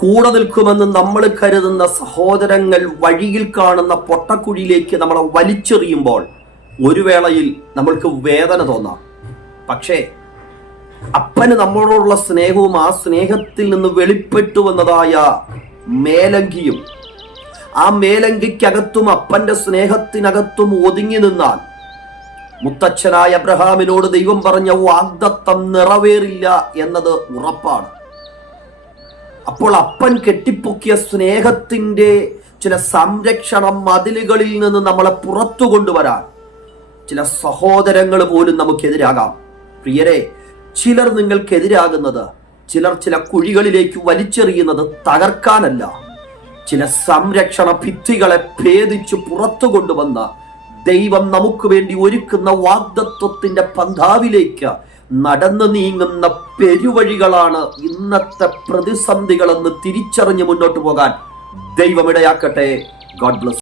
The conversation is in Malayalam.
കൂടെ നിൽക്കുമെന്ന് നമ്മൾ കരുതുന്ന സഹോദരങ്ങൾ വഴിയിൽ കാണുന്ന പൊട്ടക്കുഴിയിലേക്ക് നമ്മളെ വലിച്ചെറിയുമ്പോൾ ഒരു വേളയിൽ നമ്മൾക്ക് വേദന തോന്നാം. പക്ഷേ അപ്പന് നമ്മളോടുള്ള സ്നേഹവും ആ സ്നേഹത്തിൽ നിന്ന് വെളിപ്പെട്ടു വന്നതായ മേലങ്കിയും ആ മേലങ്കിക്കകത്തും അപ്പന്റെ സ്നേഹത്തിനകത്തും ഒതുങ്ങി നിന്നാൽ മുത്തച്ഛനായ അബ്രഹാമിനോട് ദൈവം പറഞ്ഞ വാഗ്ദത്തം നിറവേറില്ല എന്നത് ഉറപ്പാണ്. അപ്പോൾ അപ്പൻ കെട്ടിപ്പൊക്കിയ സ്നേഹത്തിന്റെ ചില സംരക്ഷണ മതിലുകളിൽ നിന്ന് നമ്മളെ പുറത്തു കൊണ്ടുവരാൻ ചില സഹോദരങ്ങൾ പോലും നമുക്കെതിരാകാം. പ്രിയരെ, ചിലർ നിങ്ങൾക്കെതിരാകുന്നത്, ചിലർ ചില കുഴികളിലേക്ക് വലിച്ചെറിയുന്നത് തകർക്കാനല്ല, ചില സംരക്ഷണ ഭിത്തികളെ ഭേദിച്ച് പുറത്തു കൊണ്ടുവന്ന ദൈവം നമുക്ക് വേണ്ടി ഒരുക്കുന്ന വാഗ്ദത്വത്തിന്റെ പന്ഥാവിലേക്ക് നടന്നു നീങ്ങുന്ന പെരുവഴികളാണ് ഇന്നത്തെ പ്രതിസന്ധികളെന്ന് തിരിച്ചറിഞ്ഞ് മുന്നോട്ട് പോകാൻ ദൈവം ഇടയാക്കട്ടെ. God bless.